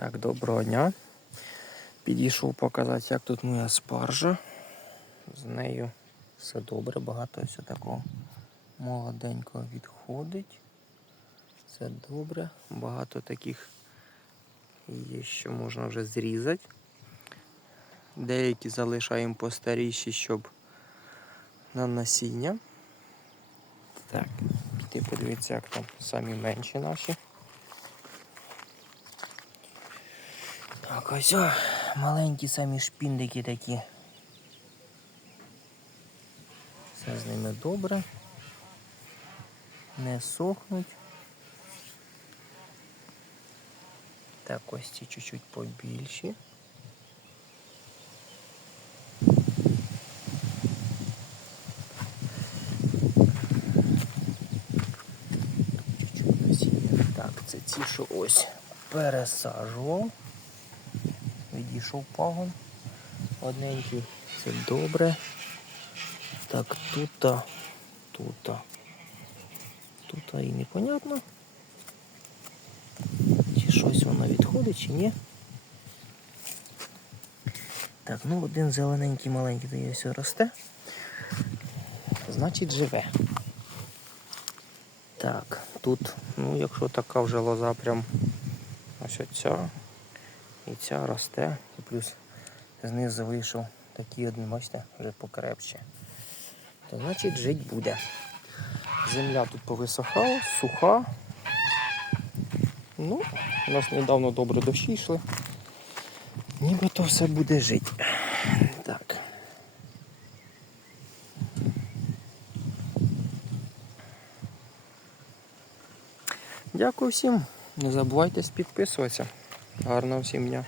Так, доброго дня. Підійшов показати, як тут моя спаржа. З нею все добре, багато все такого молоденького відходить. Все добре. Багато таких є, що можна вже зрізати. Деякі залишаємо постаріші, щоб на насіння. Так, піти подивитися, як там самі менші наші. Так, ось о, маленькі самі шпіндики такі. Все з ними добре. Не сохнуть. Так, ось ці чуть-чуть побільші. Чуть-чуть насіння. Так, це ці, що ось пересаджував. Відійшов пагон. Одненький. Це добре. Так, тут, тут. Тут і непонятно. Чи щось воно відходить, чи ні. Так, ну один зелененький маленький то все росте. Значить живе. Так, тут, ну якщо така вже лоза прям ось оця і ця росте, і плюс знизу вийшов такий один, бачите, вже покрепче. То значить жить буде. Земля тут повисохала, суха. Ну, у нас недавно добре дощі йшли. Нібито все буде жити. Так. Дякую всім. Не забувайте підписуватися. Гарного всім дня.